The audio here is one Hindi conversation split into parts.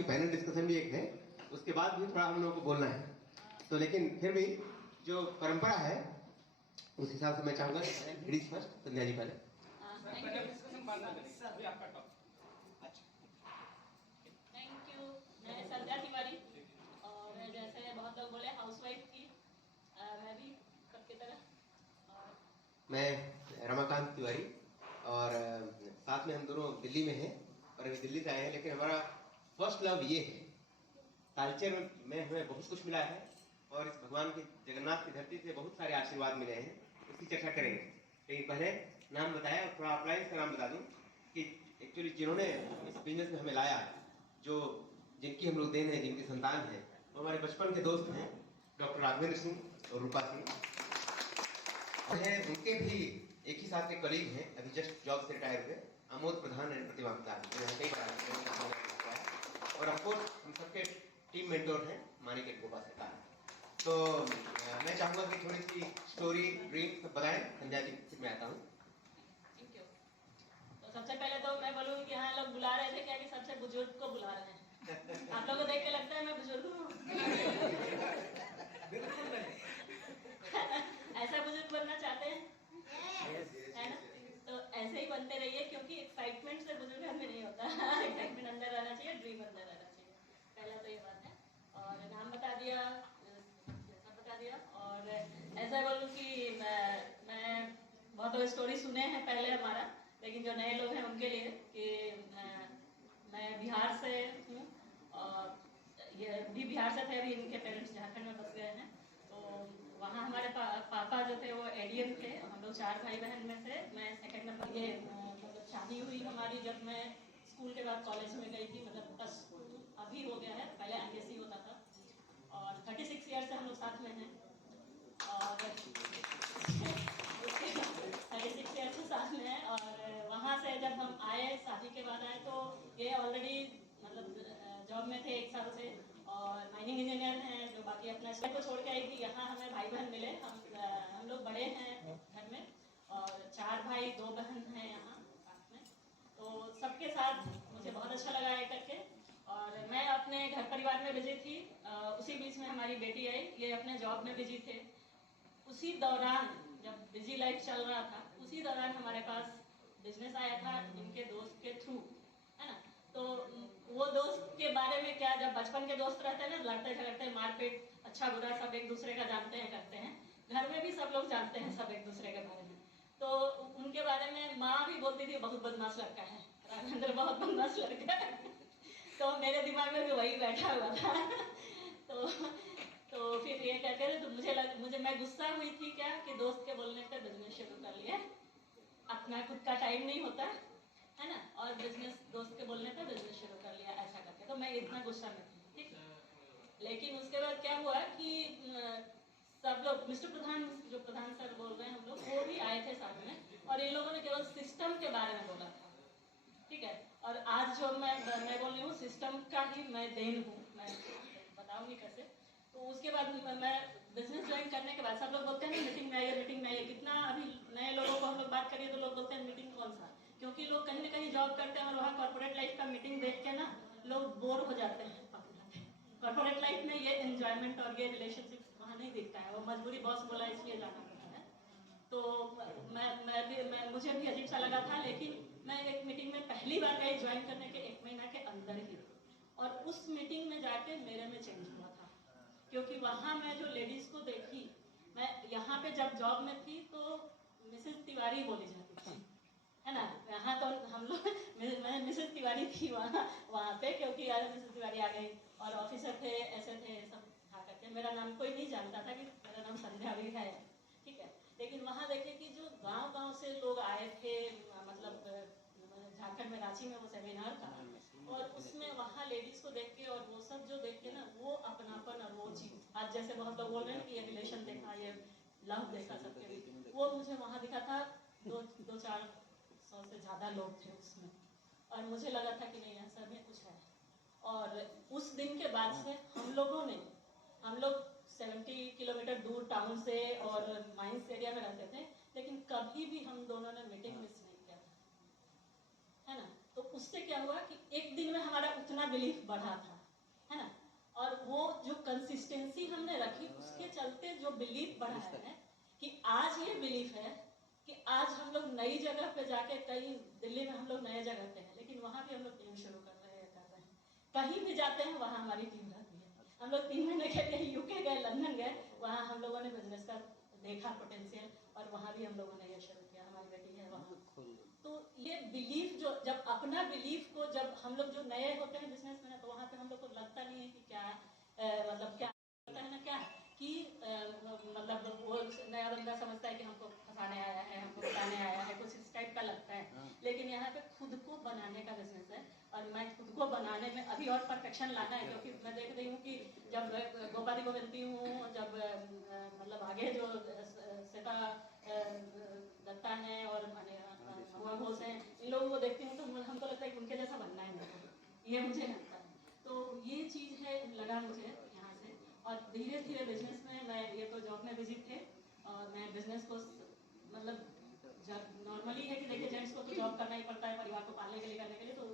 कि पैनल डिस्कशन भी एक है, उसके बाद भी थोड़ा हम लोगों को बोलना है, तो लेकिन फिर भी जो परंपरा है उस हिसाब से मैं चाहूंगा लेडीज फर्स्ट, संध्या जी पहले। Thank you. मैं संध्या तिवारी, और जैसे बहुत लोग बोले हाउसवाइफ थी, मैं भी सबकी तरह। और मैं रमाकांत तिवारी, और साथ में हम दोनों दिल्ली में हैं और अभी दिल्ली से आए हैं, लेकिन हमारा फर्स्ट लव ये है। कल्चर में हमें बहुत कुछ मिला है और इस भगवान की जगन्नाथ की धरती से बहुत सारे आशीर्वाद मिले हैं, उसकी चर्चा करेंगे। लेकिन पहले नाम बताया और थोड़ा अप्लाई का नाम बता दूं कि एक्चुअली जिन्होंने इस बिजनेस में हमें लाया, जो जिनकी हम लोग देन है, जिनकी संतान है, वो हमारे बचपन के दोस्त हैं डॉक्टर राघवेंद्र सिंह और रूपा सिंह हैं। उनके भी एक ही साथ के कलीग हैं, अभी जस्ट जॉब से रिटायर हुए, अमोद प्रधान एंड प्रतिभा कई बार, और ऑफकोर्स हम सबके टीम मेंटोर हैं मानिक गोपा सरकार। तो मैं चाहूंगा कि थोड़ी सी स्टोरी ड्रीम सब बताएं। संध्या जी, फिर मैं आता हूँ। Thank you. तो सबसे पहले तो मैं बोलूँ कि यहाँ लोग बुला रहे थे क्या कि सबसे बुजुर्ग को बुला रहे हैं। आप लोगों को देख के लगता है मैं बुजुर्ग हूँ? बिल्कुल नहीं। ऐसा बुजुर्ग बनना चाहते हैं? है ना? तो ऐसे ही बनते रहिए, क्योंकि एक्साइटमेंट से बुजुर्ग में नहीं होता। एक्साइटमेंट अंदर रहना चाहिए, ड्रीम अंदर रहना चाहिए। पहला तो ये बात है। और नाम बता दिया, सब बता दिया। और ऐसा बोलूँ कि मैं बहुत लोग स्टोरी सुने हैं पहले हमारा, लेकिन जो नए लोग हैं उनके लिए कि मैं बिहार से हूँ, और ये भी बिहार से थे, अभी इनके पेरेंट्स झारखंड में बस गए हैं। तो वहाँ हमारे पापा जो थे वो एडीएम थे। हम लोग 4 भाई बहन में से मैं सेकंड नंबर। ये मतलब शादी हुई हमारी जब मैं स्कूल के बाद कॉलेज में गई थी, मतलब बस अभी हो गया है, पहले आईएससी होता था। और 36 ईयर से हम लोग साथ में हैं, और 36 ईयर से साथ में हैं। और वहाँ से जब हम आए, शादी के बाद आए, तो ये ऑलरेडी मतलब जॉब में थे 1 साल से, और माइनिंग इंजीनियर हैं, जो बाकी अपना स्कूल को छोड़ के आई थी। यहाँ हमें भाई बहन मिले। हम लोग बड़े हैं घर में, और 4 भाई 2 बहन हैं यहाँ साथ में। तो सबके साथ मुझे बहुत अच्छा लगा ये करके। और मैं अपने घर परिवार में बिजी थी। उसी बीच में हमारी बेटी आई, ये अपने जॉब में बिजी थे। उसी दौरान जब बिजी लाइफ चल रहा था, उसी दौरान हमारे पास बिजनेस आया था इनके दोस्त के थ्रू, है ना? तो वो दोस्त के बारे में क्या, जब बचपन के दोस्त रहते हैं ना, लड़ते झगड़ते मारपीट अच्छा बुरा सब एक दूसरे का जानते हैं, करते हैं। घर में भी सब लोग जानते हैं सब एक दूसरे के बारे में। तो उनके बारे में माँ भी बोलती थी बहुत बदमाश लड़का है, राघवेंद्र बहुत बदमाश लड़का है। तो मेरे दिमाग में भी वही बैठा हुआ था। तो फिर ये कहते थे, तो मुझे मैं गुस्सा हुई थी क्या कि दोस्त के बोलने पे बिजनेस शुरू कर लिया। अपना खुद का टाइम नहीं होता है ना, और बिजनेस दोस्त के बोलने पे बिजनेस शुरू कर लिया ऐसा करके। तो मैं इतना गुस्सा में थी, ठीक है। लेकिन उसके बाद क्या हुआ कि सब लोग, मिस्टर प्रधान, जो प्रधान सर बोल रहे हैं हम लोग, वो भी आए थे साथ में, और इन लोगों ने केवल सिस्टम के बारे में बोला था, ठीक है। और आज जो मैं बोल रही हूँ, सिस्टम का ही मैं देन हूँ, मैं बताऊंगी कैसे। तो उसके बाद मैं बिजनेस ज्वाइन करने के बाद सब लोग बोलते हैं ना मीटिंग में आइए, मीटिंग में आइए। कितना अभी नए लोगों को हम लोग बात करिए तो लोग बोलते हैं मीटिंग कौन सा, क्योंकि लोग कहीं ना कहीं जॉब करते हैं और वहाँ कॉर्पोरेट लाइफ का मीटिंग देख के ना लोग बोर हो जाते हैं। कॉर्पोरेट लाइफ में ये एंजॉयमेंट और ये रिलेशनशिप वहाँ नहीं दिखता है, वो मजबूरी बॉस बोला इसलिए जाना पड़ता है। तो मुझे भी अजीब सा लगा था, लेकिन मैं एक मीटिंग में पहली बार गई ज्वाइन करने के 1 महीना के अंदर ही, और उस मीटिंग में जाके मेरे में चेंज हुआ था। क्योंकि वहां मैं जो लेडीज को देखी, मैं यहाँ पे जब जॉब में थी तो मिसेस तिवारी बोली जाती थी, है ना? यहाँ तो हम लोग मैं मिसेस तिवारी थी वहाँ पे, क्योंकि यार मिसेस तिवारी आ गई, और ऑफिसर थे, ऐसे थे सब आ करके। मेरा नाम कोई नहीं जानता था कि मेरा नाम संध्या भी है, ठीक है। लेकिन वहाँ देखे कि जो गांव-गांव से लोग आए थे, मतलब झारखंड में रांची में वो सेमिनार था, और उसमें वहाँ लेडीज को देख के और वो सब जो देख के ना, वो अपनापन और वो चीज, आज जैसे बहुत लोग बोल रहे हैं कि ये रिलेशन देखा, ये लव देखा सबके बीच, वो मुझे वहाँ दिखा था। 200-400 से ज्यादा लोग थे उसमें, और मुझे लगा था कि नहीं ऐसा में कुछ है। और उस दिन के बाद से हम लोग 70 किलोमीटर दूर टाउन से और माइंस एरिया में रहते थे, लेकिन कभी भी हम दोनों ने मीटिंग मिस नहीं किया था, है ना? तो उस उससे क्या हुआ कि एक दिन में हमारा उतना बिलीफ बढ़ा था, है ना। और वो जो कंसिस्टेंसी हमने रखी उसके चलते जो बिलीफ बढ़ा है कि आज ये बिलीफ है कि आज हम लोग नई जगह पे जाके, कहीं दिल्ली में हम लोग नए जगह पे हैं लेकिन वहाँ भी हम लोग टीम शुरू कर रहे हैं, कहीं भी जाते हैं वहाँ हमारी टीम रहती है। हम लोग 3 महीने के लिए यूके गए, लंदन गए, वहाँ हम लोगों ने बिजनेस का देखा पोटेंशियल और वहाँ भी हम लोगों ने ये शुरू किया, हमारी बेटी है वहाँ। तो ये बिलीफ जो, जब अपना बिलीफ को, जब हम लोग जो नए होते हैं बिजनेस में ना, तो वहाँ पे हम लोग को लगता नहीं है कि क्या मतलब क्या होता है ना, क्या कि मतलब वो नया बंदा समझता है कि हमको फंसाने आया है, हमको बताने आया है, कुछ इस टाइप का लगता है। लेकिन यहाँ पे खुद को बनाने का बिजनेस है और मैं खुद को बनाने में अभी और परफेक्शन लाना है, क्योंकि मैं देख रही हूँ कि जब गोपादी को मिलती हूँ, जब मतलब आगे जो श्वेता दत्ता है और हुआ घोष है, इन लोगों को देखती हूँ तो हमको लगता है कि उनके जैसा बनना है मेरे को, ये मुझे लगता है। तो ये चीज़ है, लगा मुझे यहाँ से। और धीरे धीरे बिजनेस में, मैं ये तो जॉब में बिजी थे और मैं बिजनेस को मतलब जब नॉर्मली है कि देखिए जेंट्स को तो जॉब करना ही पड़ता है परिवार को पालने के लिए, करने के लिए, तो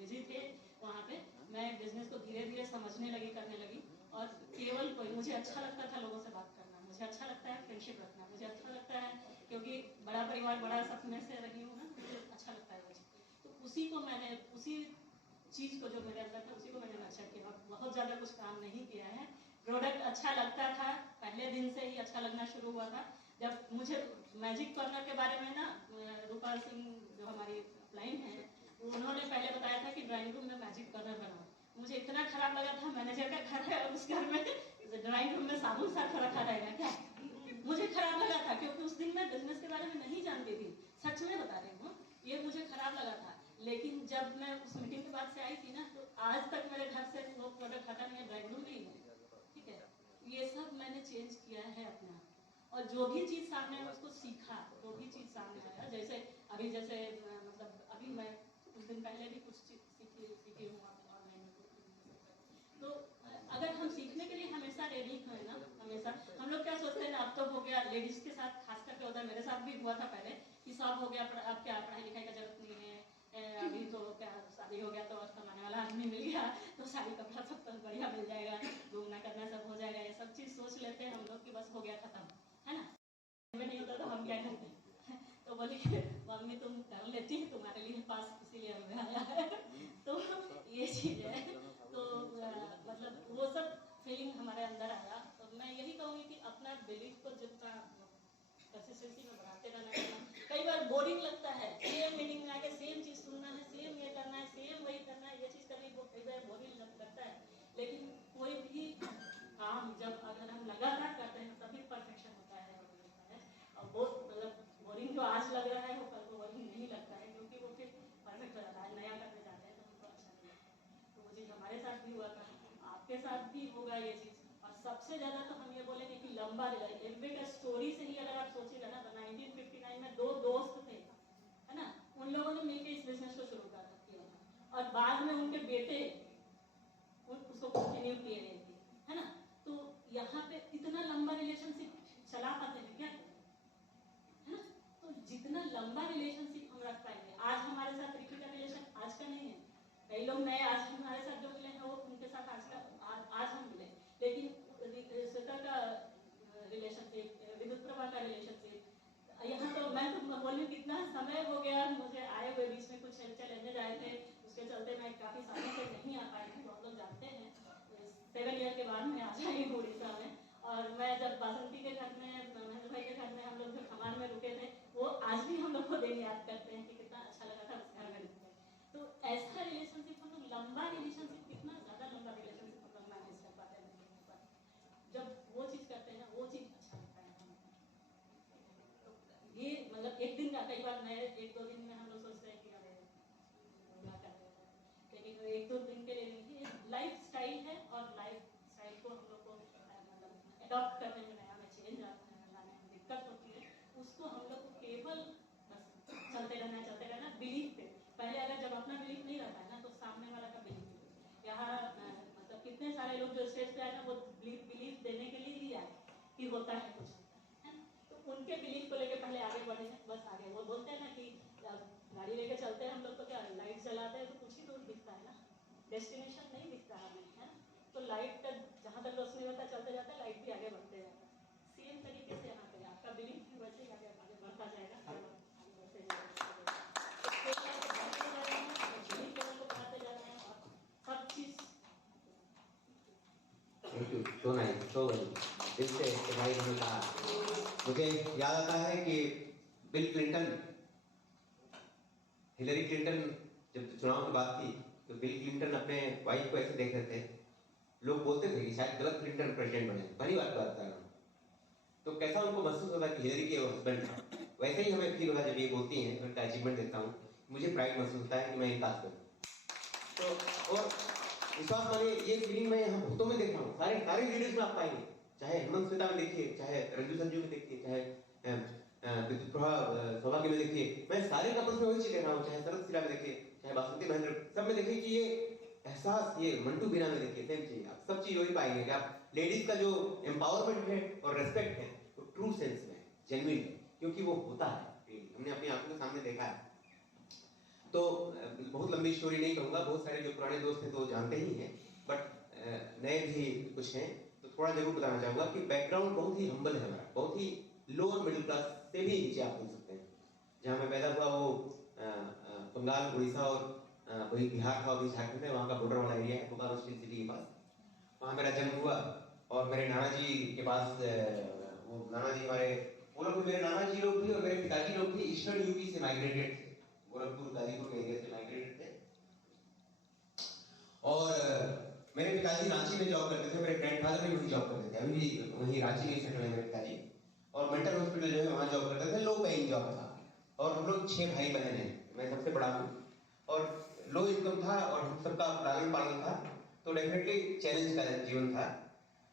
बिजी थे वहाँ पे। मैं बिजनेस को धीरे धीरे समझने लगी, करने लगी। और केवल मुझे अच्छा लगता था लोगों से बात करना, मुझे अच्छा लगता है फ्रेंडशिप रखना, मुझे अच्छा लगता है क्योंकि बड़ा परिवार, बड़ा सपने से रही हूँ ना, मुझे अच्छा लगता है वो चीज़। तो उसी को मैंने, उसी चीज़ को जो मेरे अंदर था उसी को मैंने अच्छा किया। बहुत ज़्यादा कुछ काम नहीं किया है। प्रोडक्ट अच्छा लगता था, पहले दिन से ही अच्छा लगना शुरू हुआ था। जब मुझे मैजिक कॉर्नर के बारे में ना रूपा सिंह जो हमारी क्लाइंट हैं, उन्होंने पहले बताया था कि ड्राइंग रूम में मैजिक कॉर्नर बनाओ, मुझे इतना खराब लगा था। मैनेजर का घर है और उस घर में ड्राइंग रूम में साबुन साथ रखा रहेगा क्या, मुझे खराब लगा था क्योंकि उस दिन मैं बिजनेस के बारे में नहीं जानती थी, सच में बता रही हूँ, ये मुझे खराब लगा था। लेकिन जब मैं उस मीटिंग के बाद से आई थी ना, तो आज तक मेरे घर से वो प्रोडक्ट हटा नहीं है, ड्राइंग रूम नहीं है, ठीक है। ये सब मैंने चेंज किया है अपने आप को। और जो भी चीज़ सामने है उसको सीखा, जो भी चीज़ सामने आया, जैसे अभी जैसे मतलब अभी मैं कुछ दिन पहले भी कुछ चीज़ सीखी हूँ ऑनलाइन में। तो अगर हम सीखने के लिए हमेशा रेडी हैं ना, हमेशा हम लोग क्या सोचते हैं ना, अब तो हो गया, लेडीज के साथ खास करके होता है, मेरे साथ भी हुआ था पहले कि सब हो गया, अब क्या पढ़ाई लिखाई का जरूरत नहीं है, अभी तो क्या शादी हो गया तो और कमाने वाला आदमी मिल गया तो साड़ी कपड़ा सब तो बढ़िया मिल जाएगा, घूमना करना सब हो जाएगा, ये सब चीज़ सोच लेते हैं हम लोग कि बस हो गया खत्म, है ना। हमें नहीं होता तो हम क्या करते तो बोली मम्मी तुम कर लेती है, तुम्हारे लिए पास इसीलिए हमें आया है तो ये चीज़ है। तो मतलब वो सब फीलिंग हमारे अंदर आया। तो मैं यही कहूँगी कि अपना बिलीफ को जितना कंसिस्टेंसी में बढ़ाते रहना चाहिए। कई बार बोरिंग लगता है, सेम मीटिंग में आके सेम चीज़ सुनना है, सेम ये करना है, सेम वही करना है, ये चीज़ करनी, वो कई बार बोरिंग लगता है। लेकिन कोई भी काम जब अगर हम लगातार करते हैं तभी परफेक्शन होता है और वो मतलब बोरिंग जो आज लग रहा है वो कल को बोरिंग नहीं लगता है, क्योंकि वो फिर परफेक्ट हो जाता है। नया करने जाते हैं तो हमको अच्छा नहीं लगता है। तो वो चीज़ हमारे साथ भी हुआ था, आपके साथ भी होगा ये चीज़। और सबसे ज़्यादा तो हम ये बोलेंगे कि लंबा रेलवे का स्टोरी से ही अगर आप सोचिएगा ना, तो 1959 में 2 दोस्त थे, है ना, उन लोगों ने मिलकर इस बिजनेस को शुरू कर दिया था और बाद में उनके बेटे उसको कंटिन्यू किए गए थे, है ना। तो यहाँ पे इतना लंबा रिलेशनशिप चला पाते हैं क्या, है ना। तो जितना लंबा रिलेशनशिप हम रख पाएंगे, आज हमारे साथ रिकी का रिलेशन आज का नहीं है, कई लोग नए आज हमारे साथ जो मिले हैं वो उनके साथ आज हम मिले, लेकिन श्वेता का रिलेशनशिप, विद्युत प्रभा का रिलेशनशिप, यहाँ तो मैं तो बोलूँ कितना समय हो गया मुझे आए हुए, बीच में कुछ चैलेंजेस आए थे, उसके चलते मैं काफ़ी सालों से नहीं आ पाई थी, बहुत लोग जानते हैं। 7 ईयर के बाद मैं आ जाई हूँ उड़ीसा में। और मैं जब बासंती के घर में, महेंद्र भाई के घर में हम लोग जो खमार में रुके थे, वो आज भी हम लोग को दिन याद करते हैं कि कितना अच्छा लगा था उस घर में रुकते। तो ऐसा रिलेशनशिप हम लोग, लंबा रिलेशनशिप, कितना ज़्यादा लंबा रिलेशनशिप हम लोग मैनेज कर पाते हैं जब वो चीज़ करते हैं ना, वो चीज़ अच्छा लगता है हमें। ये मतलब एक दिन का, कई बार मैं 1-2 दिन में हम लोग सोचते हैं कि अरे क्या कर रहे हैं, लेकिन 1-2 दिन के लिए नहीं, लाइफ स्टाइल है और लाइफ स्टाइल को हम लोग को मतलब अडॉप्ट करने में, नया में चेंज लाने में दिक्कत होती है, उसको हम लोग को केवल बस चलते रहना बिलीफ पे। पहले अगर जब अपना बिलीफ नहीं रहता है ना, तो सामने वाला का बिलीफ, यहाँ मतलब कितने सारे लोग जो स्टेज पे आए ना, वो बिलीफ देने के लिए ही आए कि होता है कुछ, है ना। तो उनके बिलीफ को लेके पहले आगे बढ़े हैं, बस आगे वो बोलते हैं ना कि गाड़ी लेके चलते हैं हम लोग, तो क्या लाइट जलाते हैं तो डेस्टिनेशन नहीं दिखता हमें, है ना। तो लाइट तक जहाँ तक रोशनी होता चलते जाता है, लाइट भी आगे बढ़ते जाता है। सेम तरीके से यहाँ पे आपका बिलीफ भी वैसे ही आगे आगे बढ़ता जाएगा, आगे बढ़ते जाएगा। बढ़ाते जा रहे हैं और सब चीज़। Thank you, so nice, so well. इससे भाई ने कहा, मुझे याद आता है कि बिल क्लिंटन, हिलरी क्लिंटन जब चुनाव की बात थी तो बिल क्लिंटन अपने वाइफ को ऐसे देख रहे थे, लोग बोलते थे कि शायद गलत क्लिंटन प्रेसिडेंट बने। पहली बात कर रहा हूँ तो कैसा उनको महसूस होता कि हिलरी के हस्बैंड था। वैसे ही हमें फील होता जब ये बोलती हैं, उनका अचीवमेंट देखता हूँ, मुझे प्राइड महसूस होता है कि मैं इनका हस्बैंड। तो और विश्वास मानिए ये फीलिंग मैं यहाँ बहुतों में देखा हूँ, सारे लीडर्स में आप पाएंगे, चाहे हेमंत श्वेता में देखिए, चाहे रंजू संजू में देखिए, चाहे विद्युत प्रभा सौभाग्य में देखिए, मैं सारे कपल्स में वही चीज देख रहा हूँ, चाहे शरद सिला में देखिए, चाहे बासंती महेंद्र, सब में देखिए कि ये एहसास, ये मंटू बिना में देखिए, सेम चीज आप सब चीज वही पाएंगे कि आप लेडीज का जो एम्पावरमेंट है और रेस्पेक्ट है वो ट्रू सेंस में जेन्युइन है, क्योंकि वो होता है, हमने अपनी आंखों के सामने देखा है। तो बहुत लंबी स्टोरी नहीं कहूंगा, बहुत सारे जो पुराने दोस्त हैं तो जानते ही हैं, बट नए भी कुछ हैं तो थोड़ा जरूर बताना चाहूंगा कि बैकग्राउंड बहुत ही हम्बल है हमारा, बहुत ही लोअर मिडिल क्लास से भी नीचे आप बोल सकते हैं। जहाँ मैं पैदा हुआ वो बंगाल, उड़ीसा और वही बिहार था, अभी झारखंड है, वहाँ का बॉर्डर वाला एरिया है, बोकारो स्टील सिटी के पास, वहाँ मेरा जन्म हुआ। और मेरे नाना जी के पास वो नाना जी हमारे, वो लोग मेरे नाना जी लोग भी और मेरे पिताजी लोग भी ईस्टर्न यूपी से माइग्रेटेड थे, गोरखपुर गाजीपुर के एरिया से माइग्रेटेड थे। और मेरे पिताजी रांची में जॉब करते थे, मेरे ग्रैंडफादर भी वही जॉब करते थे, अभी भी वही रांची में सेटल है मेरे पिताजी, और मेंटल हॉस्पिटल जो है वहाँ जॉब करते थे, लो पेइंग जॉब था। और हम लोग 6 भाई बहन हैं, मैं सबसे बड़ा हूँ, और लो इनकम था और हम सबका लालन पालन था, तो डेफिनेटली चैलेंज का जीवन था।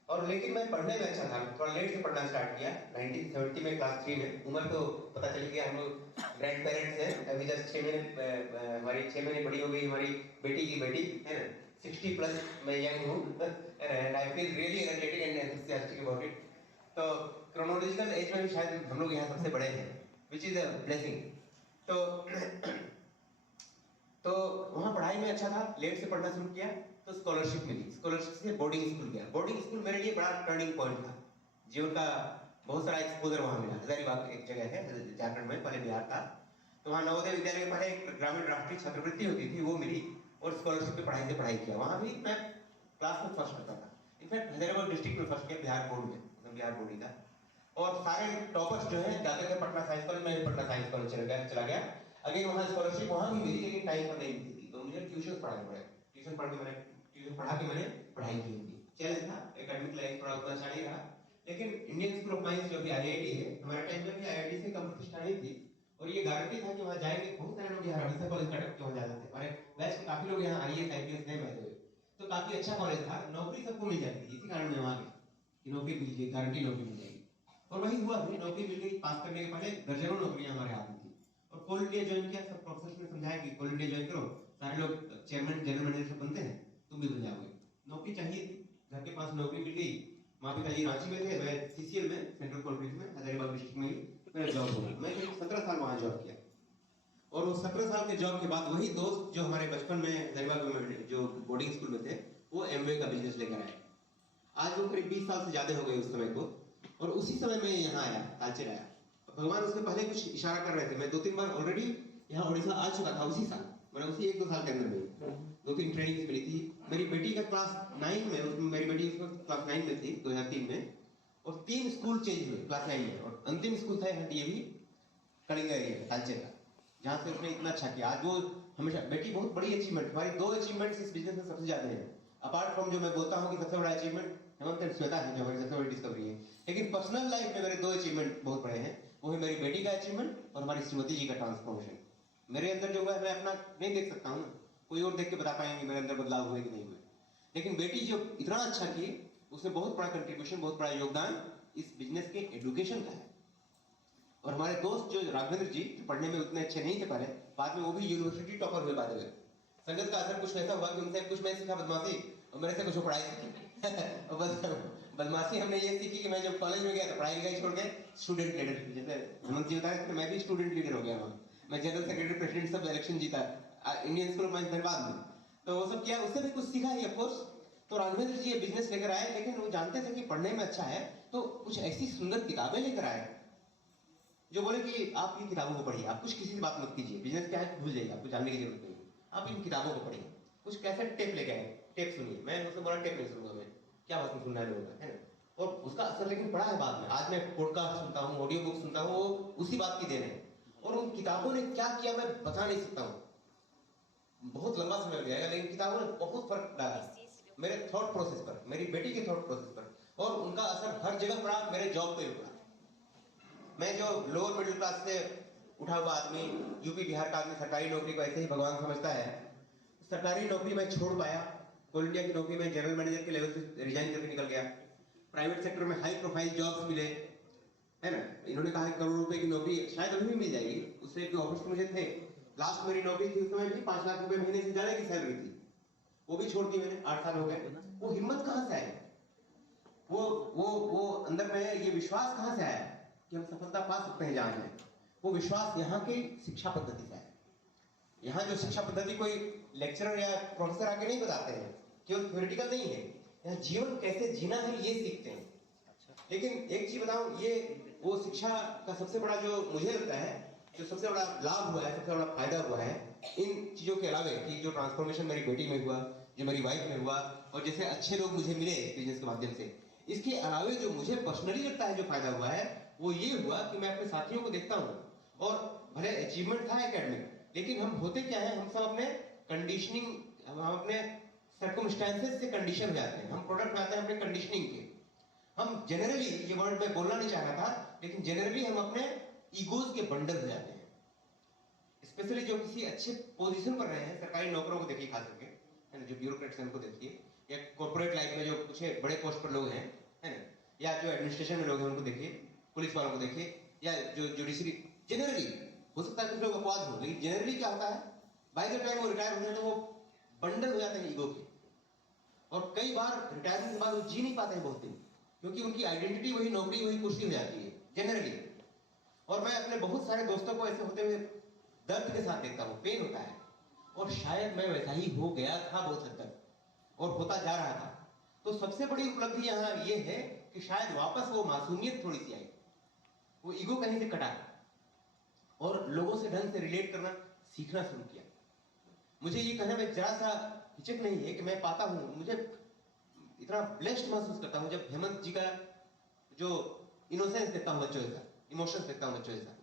और लेकिन मैं पढ़ने में अच्छा था, थोड़ा लेट से पढ़ना स्टार्ट किया 1970 में, क्लास 3 में। उम्र तो पता चल गया, हम लोग ग्रैंड पेरेंट्स हैं, अभी जस्ट 6 महीने हमारी 6 महीने बड़ी हो गई हमारी बेटी की बेटी, है ना, 60 प्लस मैं यंग हूँ, and I feel really energetic and enthusiastic about it. तो क्रोनोलॉजिकल एज में भी शायद हम लोग यहाँ सबसे बड़े हैं, विच इज अ ब्लेसिंग। तो वहाँ पढ़ाई में अच्छा था, लेट से पढ़ना शुरू किया तो स्कॉलरशिप मिली, स्कॉलरशिप से बोर्डिंग स्कूल गया। बोर्डिंग स्कूल मेरे लिए बड़ा टर्निंग पॉइंट था, जीवन का बहुत सारा एक्सपोजर वहाँ मिला। हजारीबाग एक जगह है झारखंड में, पहले बिहार था, तो वहाँ नवोदय विद्यालय में पहले एक ग्रामीण राष्ट्रीय छात्रवृत्ति होती थी, वो मिली, और स्कॉलरशिप पे पढ़ाई से पढ़ाई किया। वहाँ भी मैं क्लास में फर्स्ट करता था, इनफैक्ट हजारीबाग डिस्ट्रिक्ट में फर्स्ट किया, बिहार बोर्ड में, बिहार बोर्ड ही था। और सारे टॉपर्स जो है जाते थे पटना साइंस कॉलेज, मैं पटना साइंस कॉलेज चला गया। अगेन वहाँ स्कॉलरशिप वहाँ भी मिली, लेकिन टाइम पर नहीं मिली, तो मुझे ट्यूशन पढ़ाना पड़ा। ट्यूशन पढ़ा के मैंने पढ़ाई की होगी। चैलेंज था, एकेडमिक लाइफ थोड़ा उतना अच्छा नहीं रहा, लेकिन इंडियन स्कूल ऑफ माइंस जो भी IIT है, हमारे टाइम में भी IIT से कम प्रतिष्ठा नहीं थी, और ये गारंटी था कि वहाँ जाएंगे। बहुत सारे लोग यहाँ रविंद्र कॉलेज कटक के वहाँ जाते थे, हमारे बैच में काफी लोग यहाँ IAS IPS नहीं बैठे हुए, तो काफी अच्छा कॉलेज था, नौकरी सबको मिल जाती थी, इसी कारण मैं वहाँ गया कि नौकरी मिल जाएगी, गारंटी नौकरी मिल जाएगी। और वही हुआ भी, नौकरी मिल गई। पास करने के पहले दर्जनों नौकरियां हमारे हाथ में थी, और कोल इंडिया ज्वाइन किया। सब प्रोफेसर ने समझाया कि कोल इंडिया ज्वाइन करो, सारे लोग चेयरमैन जनरल मैनेजर बनते हैं, तुम भी बन जाओगे। नौकरी चाहिए थी, घर के पास नौकरी मिल गई। माँ पिताजी रांची में थे, मैं CCL में, सेंट्रल कॉर्पोरेशन में, हजारीबाग डिस्ट्रिक्ट में ही मेरा जॉब हुआ। मैं करीब 17 साल वहाँ जॉब किया, और वो 17 साल के जॉब के बाद वही दोस्त जो हमारे बचपन में हजारीबाग में जो बोर्डिंग स्कूल में थे, वो एमवे का बिजनेस लेकर आए। आज वो करीब 20 साल से ज्यादा हो गए उस समय को, और उसी समय मैं यहाँ आया, तालचेर आया। भगवान उसके पहले कुछ इशारा कर रहे थे। मैं 2-3 बार ऑलरेडी यहाँ उड़ीसा आ चुका था उसी साल, मैंने उसी 1-2 साल के अंदर में 2-3 ट्रेनिंग्स मिली थी। मेरी बेटी का क्लास 9 में, उसमें मेरी बेटी उस वक्त क्लास 9 में थी 2003 में, और 3 स्कूल चेंज हुए क्लास 9 में, और अंतिम स्कूल था यहाँ DAV कलिंगा एरिया तालचेर का, जहाँ से उसने इतना अच्छा किया। आज वो हमेशा, बेटी बहुत बड़ी अचीवमेंट, हमारी 2 अचीवमेंट्स इस बिजनेस में सबसे ज्यादा है, अपार्ट फ्रॉम जो मैं बोलता हूँ कि सबसे बड़ा अचीवमेंट हेमंत एंड श्वेता है, जो हमारी सबसे बड़ी डिस्कवरी है। लेकिन पर्सनल लाइफ में मेरे 2 अचीवमेंट बहुत बड़े हैं, वो है मेरी बेटी का अचीवमेंट और हमारी श्रीमती जी का ट्रांसफॉर्मेशन। मेरे अंदर जो हुआ है, मैं अपना नहीं देख सकता हूँ, कोई और देख के बता पाएंगे मेरे अंदर बदलाव हुए कि नहीं हुए, लेकिन बेटी जो इतना अच्छा की, उसने बहुत बड़ा कंट्रीब्यूशन, बहुत बड़ा योगदान इस बिजनेस के एडुकेशन का है। और हमारे दोस्त जो राघवेंद्र जी, जो पढ़ने में उतने अच्छे नहीं थे पहले, बाद में वो भी यूनिवर्सिटी टॉपर हुए बाद में। संगत का असर कुछ ऐसा हुआ कि उनसे कुछ मैं सीखा बदमाशी, और मेरे से कुछ पढ़ाई सीखी। और बदमाशी हमने ये सीखी कि मैं जब कॉलेज में गया तो पढ़ाई लिखाई छोड़ के स्टूडेंट लीडर, जैसे हेमंत जी बताया, तो मैं भी स्टूडेंट लीडर हो गया वहाँ। मैं जनरल सेक्रेटरी, प्रेसिडेंट, सब इलेक्शन जीता Indian school of mines Dhanbad में। तो वो सब किया, उससे भी कुछ सीखा ही ऑफ कोर्स। तो राघवेंद्र जी ये बिजनेस लेकर आए, लेकिन वो जानते थे कि पढ़ने में अच्छा है, तो कुछ ऐसी सुंदर किताबें लेकर आए जो बोले कि आप इन किताबों को पढ़िए, आप कुछ किसी से बात मत कीजिए, बिजनेस क्या है भूल जाइए, आपको जानने की जरूरत नहीं, आप इन किताबों को पढ़िए। कुछ कैसे टेप लेके आए, टेप सुनिए। मैं उसने बोला टेप नहीं सुनूंगा मैं, क्या बात सुनना है लोगों का, है ना। और उसका असर लेकिन पड़ा है बाद में। आज मैं पॉडकास्ट सुनता हूँ, ऑडियो बुक सुनता हूँ, वो उसी बात की देन है। और उन किताबों ने क्या किया मैं बता नहीं सकता हूँ, बहुत लंबा समय लग जाएगा, लेकिन किताबों ने बहुत फर्क डाला मेरे थॉट प्रोसेस पर, मेरी बेटी के थॉट प्रोसेस पर, और उनका असर हर जगह पड़ा, मेरे जॉब पे भी पड़ा। मैं जो लोअर मिडिल क्लास से उठा हुआ आदमी, यूपी बिहार का आदमी सरकारी नौकरी को ऐसे ही भगवान समझता है, सरकारी नौकरी मैं छोड़ पाया। कोल इंडिया की नौकरी में जनरल मैनेजर के लेवल से रिजाइन करके निकल गया। प्राइवेट सेक्टर में हाई प्रोफाइल जॉब्स मिले, है ना। इन्होंने कहा करोड़ रुपए की नौकरी शायद अभी भी मिल जाएगी, उससे भी ऑफर्स मुझे थे। लास्ट मेरी नौकरी थी उस समय भी 5 लाख रुपए महीने से ज्यादा की सैलरी थी, वो भी छोड़ दी मैंने, 8 साल हो गए। वो हिम्मत कहां से आई, वो अंदर में ये विश्वास कहां से आया कि हम सफलता पा सकते हैं जहां में। वो विश्वास यहाँ की शिक्षा पद्धति से है। यहाँ जो शिक्षा पद्धति कोई लेक्चरर या प्रोफेसर आके नहीं बताते हैं, केवल थ्योरेटिकल नहीं है, यहाँ जीवन कैसे जीना है ये सीखते हैं। लेकिन एक चीज बताऊं, ये वो शिक्षा का सबसे बड़ा जो मुझे लगता है, जो सबसे बड़ा लाभ हुआ है, सबसे बड़ा फायदा हुआ है, इन चीजों के अलावा कि जो ट्रांसफॉर्मेशन मेरी बेटी में हुआ, जो मेरी वाइफ में हुआ, और जैसे अच्छे लोग मुझे मिले इस बिजनेस के माध्यम से, इसके अलावा जो मुझे पर्सनली लगता है जो फायदा हुआ है, वो ये हुआ कि मैं अपने साथियों को देखता हूँ, और भले अचीवमेंट था एकेडमिक, लेकिन हम होते क्या है, हम सब अपने कंडीशनिंग, हम अपने सर्कमस्टेंसेस से कंडीशन हो जाते हैं, हम प्रोडक्ट में आते हैं अपने कंडीशनिंग के। हम जनरली, ये वर्ड मैं बोलना नहीं चाह रहा था, लेकिन जनरली हम अपने ईगोज के बंडल हो जाते हैं। स्पेशली जो किसी अच्छे पोजीशन पर रहे हैं, सरकारी नौकरों को देखिए खास करके, है ना, जो ब्यूरोक्रेट्स हैं उनको देखिए, या कॉर्पोरेट लाइफ में जो कुछ बड़े पोस्ट पर लोग हैं, है ना, या जो एडमिनिस्ट्रेशन में लोग हैं उनको देखिए, पुलिस वालों को देखिए, या जो जुडिशरी, जनरली हो सकता है कुछ लोग अपवाद हो, लेकिन जनरली क्या होता है, बाय द टाइम वो रिटायर होते हैं तो वो बंडल हो जाते हैं ईगो के, और कई बार रिटायरमेंट के बाद वो जी नहीं पाते हैं बहुत दिन, क्योंकि उनकी आइडेंटिटी वही नौकरी, वही कुर्सी हो जाती है जनरली। और मैं अपने बहुत सारे दोस्तों को ऐसे होते हुए दर्द के साथ देखता हूँ, पेन होता है, और शायद मैं वैसा ही हो गया था बहुत हद तक, और होता जा रहा था। तो सबसे बड़ी उपलब्धि यहाँ ये है कि शायद वापस वो मासूमियत थोड़ी सी आई, वो ईगो कहीं से कटा, और लोगों से ढंग से रिलेट करना सीखना शुरू किया। मुझे ये कहने में जरा सा हिचक नहीं है कि मैं पाता हूँ, मुझे इतना ब्लेस्ड महसूस करता हूँ जब हेमंत जी का जो इनोसेंस देखता हूँ बच्चों का, इमोशंस देखता हूँ बच्चों का,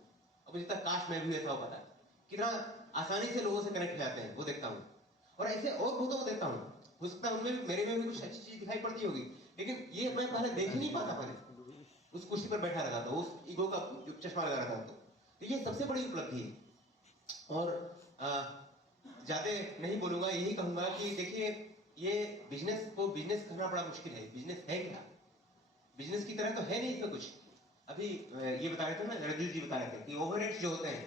अब मुझे तक काश मैं भी ऐसा हो पाता, कितना आसानी से लोगों से कनेक्ट हो जाते हैं वो देखता हूँ। और ऐसे और बहुतों को देखता हूँ, हो सकता है उनमें मेरे में भी कुछ अच्छी चीज दिखाई पड़ती होगी, लेकिन ये मैं पहले देख ही नहीं पाता, पहले उस कुर्सी पर बैठा रहता था, उस ईगो का चश्मा लगा रहता था। तो ये सबसे बड़ी उपलब्धि है। और ज्यादा नहीं बोलूंगा, यही कहूंगा कि देखिए, ये बिजनेस को बिजनेस करना बड़ा मुश्किल है। बिजनेस है क्या, बिजनेस की तरह तो है नहीं इसमें कुछ। अभी ये बता रहे थे ना, रजू जी बता रहे थे कि ओवरहेड्स जो होते हैं,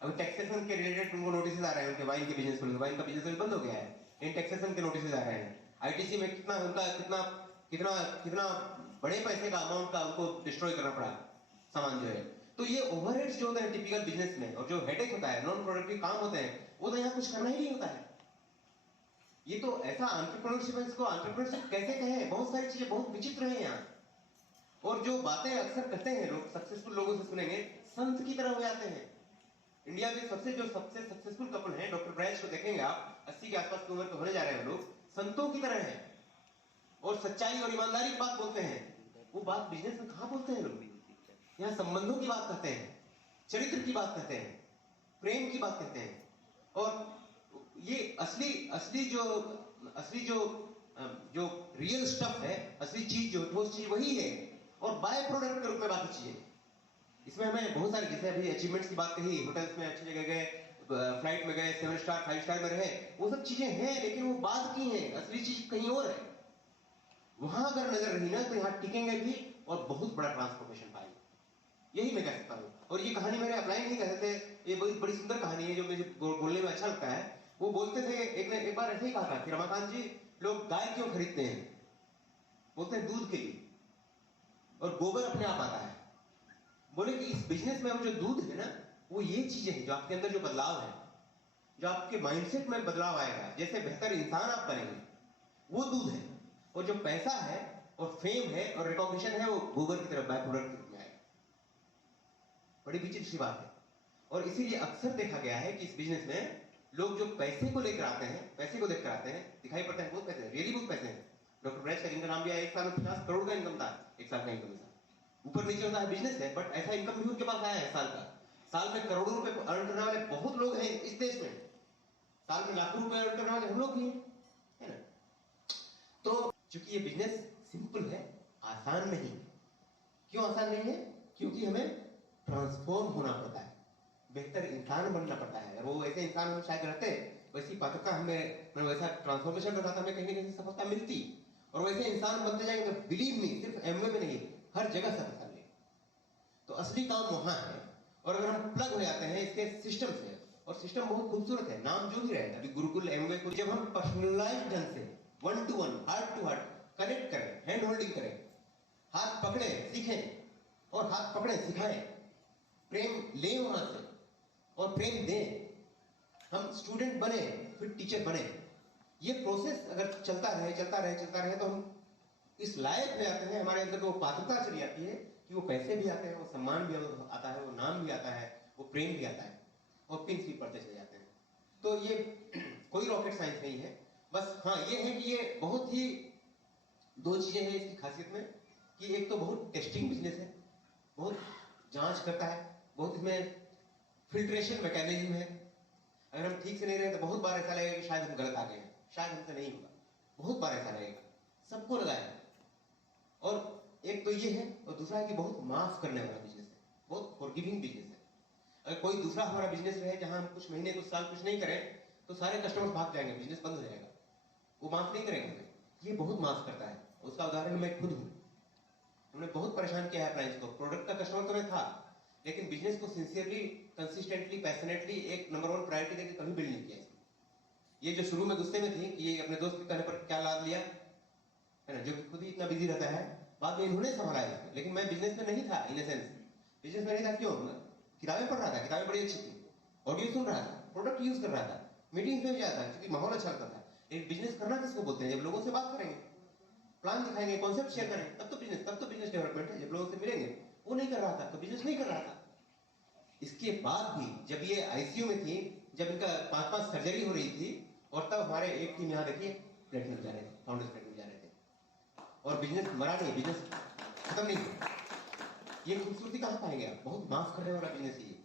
अभी टैक्सेशन के रिलेटेड उनको नोटिस आ रहे हैं, उनके वाइन के बिजनेस को, वाइन का बिजनेस बंद हो गया है, इन टैक्सेशन के नोटिस आ रहे हैं। आईटीसी में कितना उनका कितना कितना कितना बड़े पैसे का अमाउंट का उनको डिस्ट्रॉय करना पड़ा सामान जो है। तो ये ओवरहेड्स जो होते हैं टिपिकल बिजनेस में, और जो हेडेक होता है, नॉन प्रोडक्टिव काम होते हैं, वो तो यहाँ कुछ करना ही नहीं होता है। ये तो ऐसा एंटरप्रेन्योरशिप है, इसको एंटरप्रेन्योरशिप कैसे कहें, बहुत सारी चीजें बहुत विचित्र हैं यहाँ। और जो बातें अक्सर कहते हैं लोग, सक्सेसफुल लोगों से सुनेंगे, संत की तरह हो जाते हैं। इंडिया में सबसे सक्सेसफुल कपल है, डॉक्टर ब्रैश को देखेंगे आप, 80 के आसपास की उम्र के होने जा रहे हैं लोग, संतों की तरह है, और सच्चाई और ईमानदारी की बात बोलते हैं। वो बात बिजनेस में कहां बोलते हैं लोग? यहाँ संबंधों की बात करते हैं, चरित्र की बात करते हैं, प्रेम की बात करते हैं। और ये असली जो रियल स्टफ है, असली चीज जो ठोस चीज वही है, और बाय प्रोडक्ट के रूप में बाकी चीजें। इसमें हमें बहुत सारे, जैसे अभी अचीवमेंट्स की बात कही, होटल्स में अच्छी जगह गए, फ्लाइट में गए, 7 स्टार 5 स्टार में रहे, वो सब चीजें हैं, लेकिन वो बाद की हैं, असली चीज कहीं और है। वहां अगर नजर रही ना तो यहाँ टिकेंगे भी, और बहुत बड़ा ट्रांसफॉर्मेशन पाएंगे। यही मैं कह सकता हूँ। और ये कहानी मैंने अप्लाई नहीं कर सकते, ये बड़ी सुंदर कहानी है जो मुझे बोलने में अच्छा लगता है। वो बोलते थे, एक बार ऐसे ही कहा था कि रमाकांत जी, लोग गाय क्यों खरीदते हैं? बोलते हैं दूध के लिए, और गोबर अपने आप आता है। बोले कि इस बिजनेस में वो जो दूध है ना, वो ये चीजें हैं जो आपके अंदर जो बदलाव है, जो आपके माइंडसेट में बदलाव आएगा, जैसे बेहतर इंसान आप बनेंगे, वो दूध है। और जो पैसा है और फेम है और रिकॉग्निशन है, वो गोबर की तरफ, बाय प्रोडक्ट के रूप में आएगा। बड़ी विचित्र सी बात है। और इसीलिए अक्सर देखा गया है कि इस बिजनेस में लोग जो पैसे को लेकर आते हैं, पैसे को देखकर आते हैं, दिखाई पड़ता है बहुत पैसे हैं, रियली बहुत पैसे हैं। डॉक्टर ब्रैश का जिनका नाम भी आया, एक साल में 50 करोड़ का इनकम था, एक साल का इनकम था। ऊपर नीचे होता है बिजनेस है, बट ऐसा इनकम भी उनके पास आया है साल का। साल में करोड़ों रुपए अर्न करने वाले बहुत लोग हैं इस देश में। साल में लाखों रुपए अर्न करने वाले हम लोग भी हैं, है ना। तो चूंकि ये बिजनेस सिंपल है, आसान नहीं। क्यों आसान नहीं है? क्योंकि हमें ट्रांसफॉर्म होना पड़ता है, बेहतर इंसान बनना पड़ता है। अगर वो ऐसे इंसान हम शायद रहते, वैसी पात्रता हमें, वैसा ट्रांसफॉर्मेशन रहता, हमें कहीं ना कहीं सफलता मिलती। और वैसे इंसान बनते जाएंगे तो बिलीव मी, सिर्फ एमवे में नहीं, हर जगह सफलता मिलेगी। तो असली काम वहां है। और अगर हम प्लग हो जाते हैं इसके सिस्टम से, और सिस्टम बहुत खूबसूरत है, नाम जो भी रहे, अभी गुरुकुल एमवे को जब हम पर्सनलाइज ढंग से, 1 to 1, heart to heart connect करें, हैंड होल्डिंग करें, हाथ पकड़े सीखें और हाथ पकड़े सिखाएं, प्रेम लें वहां से और प्रेम दें, हम स्टूडेंट बने फिर टीचर बने, ये प्रोसेस अगर चलता रहे तो हम इस लायक हो जाते हैं, हमारे अंदर वो पात्रता चली जाती है कि वो पैसे भी आते हैं, वो सम्मान भी आता है, वो नाम भी आता है, वो प्रेम भी आता है, और पिंस भी पड़ते चले जाते हैं। तो ये कोई रॉकेट साइंस नहीं है। बस हाँ ये है कि ये बहुत ही दो चीजें हैं इसकी खासियत में, कि एक तो बहुत टेस्टिंग बिजनेस है, बहुत जांच करता है, बहुत इसमें फिल्ट्रेशन मैकेनिज्म है। अगर हम ठीक से नहीं रहे तो बहुत बार ऐसा लगेगा कि शायद हम गलत आ गए हैं, शायद हमसे नहीं होगा, बहुत बार ऐसा लगेगा, सबको लगाया। और एक तो ये है, और दूसरा है कि बहुत माफ करने वाला बिजनेस है, बहुत फॉरगिविंग बिजनेस है। अगर कोई दूसरा हमारा बिजनेस रहे जहां हम कुछ महीने कुछ साल कुछ नहीं करें तो सारे कस्टमर्स भाग जाएंगे, बिजनेस बंद हो जाएगा, वो माफ नहीं करेंगे। ये बहुत माफ करता है, उसका उदाहरण मैं खुद हूं। हमने बहुत परेशान किया है अपलायंस को, प्रोडक्ट का कस्टमर तो मैं था, लेकिन बिजनेस को सिंसियरली, कंसिस्टेंटली, पैशनेटली एक नंबर 1 प्रायोरिटी देकर कभी बिल्ड नहीं किया। ये जो शुरू में गुस्से में थी कि ये अपने दोस्त के कहने पर क्या लाभ लिया, है ना, जो कि खुद ही इतना बिजी रहता है, बाद में इन्होंने संभाला है। लेकिन मैं बिजनेस में नहीं था, इन सेंस बिजनेस में नहीं था। क्यों? किताबें पढ़ रहा था, किताबें बड़ी अच्छी थी, ऑडियो सुन रहा था, प्रोडक्ट यूज कर रहा था, मीटिंग्स में भी जाता था क्योंकि माहौल अच्छा लगता था। एक बिजनेस करना किसको बोलते हैं? जब लोगों से बात करेंगे, प्लान दिखाएंगे, कॉन्सेप्ट शेयर करेंगे, तब तो बिजनेस डेवलपमेंट है। जब लोगों से मिलेंगे, वो नहीं कर रहा था तो बिजनेस नहीं कर रहा था। इसके बाद भी जब ये आईसीयू में थी, जब इनका 5-5 सर्जरी हो रही थी, और तब हमारे एक टीम यहाँ देखिए प्लेटफॉर्म जा रहे थे, फाउंडर्स प्लेटफॉर्म जा रहे थे, और बिजनेस मरा नहीं, बिजनेस खत्म नहीं हुआ। ये खूबसूरती कहाँ पाएंगे आप? बहुत माफ करने वाला बिजनेस है ये।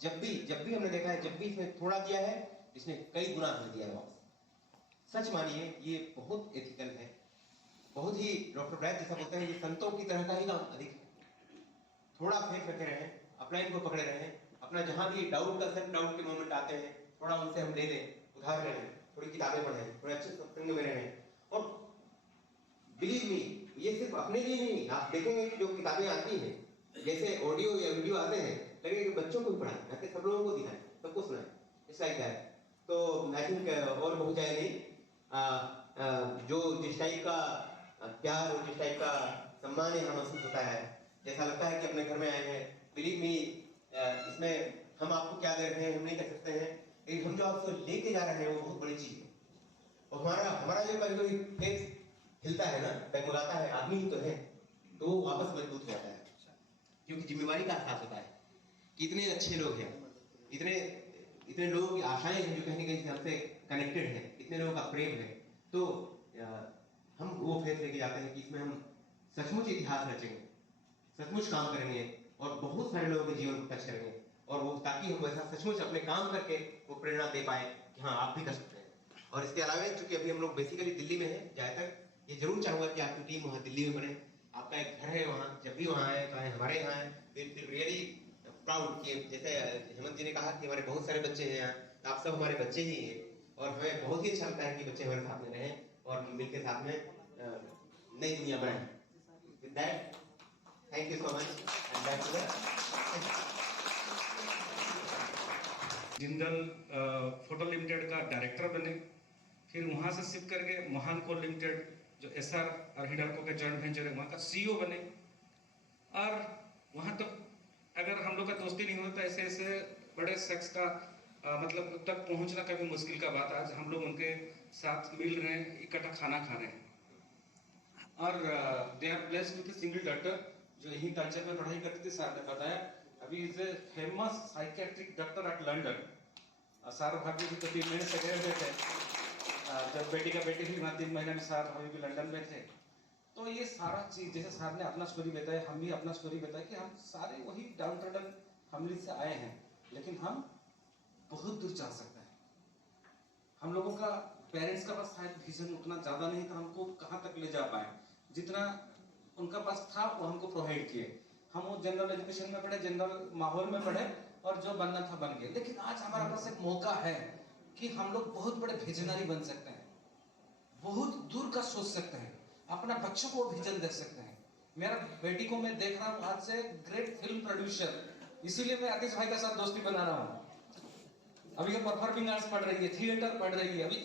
जब भी हमने देखा है, जब भी इसमें थोड़ा दिया है, इसने कई गुना कर दिया है वापस। सच मानिए ये बहुत एथिकल है, बहुत ही डॉक्टर ब्रैड जैसा बोलते हैं, ये संतों की तरह का ही काम अधिक है। थोड़ा फेथ रखे रहे, अपलाइन को पकड़े रहे, अपना जहां भी डाउट का सेल्फ डाउट के मोमेंट आते हैं, थोड़ा उनसे हम ले लें, उधार ले लें, थोड़ी किताबें पढ़ें, थोड़े अच्छे सत्संग में रहें। और बिलीव मी, ये सिर्फ अपने लिए नहीं, आप देखेंगे कि जो किताबें आती हैं, जैसे ऑडियो या वीडियो आते हैं, लगेगा कि बच्चों को भी पढ़ाएं, ताकि सब लोगों को दिखाएं, सबको सुनाएं, इट्स लाइक दैट। तो आई थिंक और बहुत जाए नहीं, जो जिस टाइप का प्यार और जिस टाइप का सम्मान यहाँ महसूस होता है, जैसा लगता है कि अपने घर में आए हैं। बिलीव मी, इसमें हम आपको क्या दे रहे हैं हम नहीं कह सकते हैं, लेकिन हम जो आपसे लेके जा रहे हैं वो बहुत बड़ी चीज है। और हमारा जो कभी कभी फेस हिलता है ना, डगमगाता है, आदमी ही तो है, तो वो वापस मजबूत हो जाता है, क्योंकि जिम्मेवारी का एहसास होता है कि इतने अच्छे लोग हैं, इतने लोगों की आशाएं हैं जो कहीं ना कहीं से हमसे कनेक्टेड है, इतने लोगों का प्रेम है। तो हम वो फेस लेके जाते हैं कि इसमें हम सचमुच इतिहास रचेंगे, सचमुच काम करेंगे, और बहुत सारे लोगों के जीवन को टच करेंगे, और वो ताकि हम वैसा सचमुच अपने काम करके वो प्रेरणा दे पाए कि हाँ आप भी कर सकते हैं। और इसके अलावा चूंकि अभी हम लोग बेसिकली दिल्ली में हैं, ज्यादातर ये जरूर चाहूंगा कि आपकी टीम वहाँ दिल्ली में बने, आपका एक घर है वहाँ, जब भी वहाँ आए चाहे हमारे यहाँ आए, फिर रियली प्राउड कि जैसे हेमंत जी ने कहा कि हमारे बहुत सारे बच्चे हैं यहाँ, तो आप सब हमारे बच्चे ही हैं, और हमें बहुत ही अच्छा लगता है कि बच्चे हमारे साथ में रहें और मिलकर साथ में नई दुनिया बनाएं। With that, thank you so much and back to the Jindal photo limited का डायरेक्टर बने, फिर वहाँ से शिफ्ट करके महान कोल लिमिटेड जो एसआर और हिडाल्को का जॉइंट वेंचर है वहाँ का सीईओ बने। और वहाँ तो अगर हम लोग का दोस्ती नहीं होता, ऐसे ऐसे बड़े शख्स का मतलब तक पहुंचना कभी मुश्किल का बात। आज हम लोग उनके साथ मिल रहे हैं, इकट्ठा खाना खा रहे हैं। और they are blessed with a single doctor जो यही कल्चर में पढ़ाई करती थी। सर ने बताया अभी is a famous psychiatric doctor at London. Sir भाभी भी तो 3 महीने से गए हुए थे। जब बेटी भी वहाँ 3 महीने में सर भाभी भी लंदन में थे। तो ये सारा चीज जैसे सर ने अपना स्टोरी बताया, हम भी अपना स्टोरी बताया कि हम सारे वही डाउन टू फैमिली से आए हैं, लेकिन हम बहुत दूर जा सकते हैं। हम लोगों का पेरेंट्स का पास शायद विजन उतना ज्यादा नहीं था, हमको कहाँ तक ले जा पाए। जितना उनका पास था वो हमको प्रोवाइड किए। हम वो जनरल एजुकेशन में पढ़े, जनरल माहौल में पढ़े और जो बनना था बन गए। लेकिन आज हमारे पास एक मौका है कि हम लोग बहुत बड़े विजनरी बन सकते हैं, बहुत दूर का सोच सकते हैं, अपना बच्चों को विजन दे सकते हैं। मेरा बेटी को मैं देख रहा हूँ आज से ग्रेट फिल्म प्रोड्यूसर, इसीलिए मैं आतिश भाई के साथ दोस्ती बना रहा हूँ। अभी ये परफॉर्मिंग आर्ट्स पढ़ रही है, थिएटर पढ़ रही है, अभी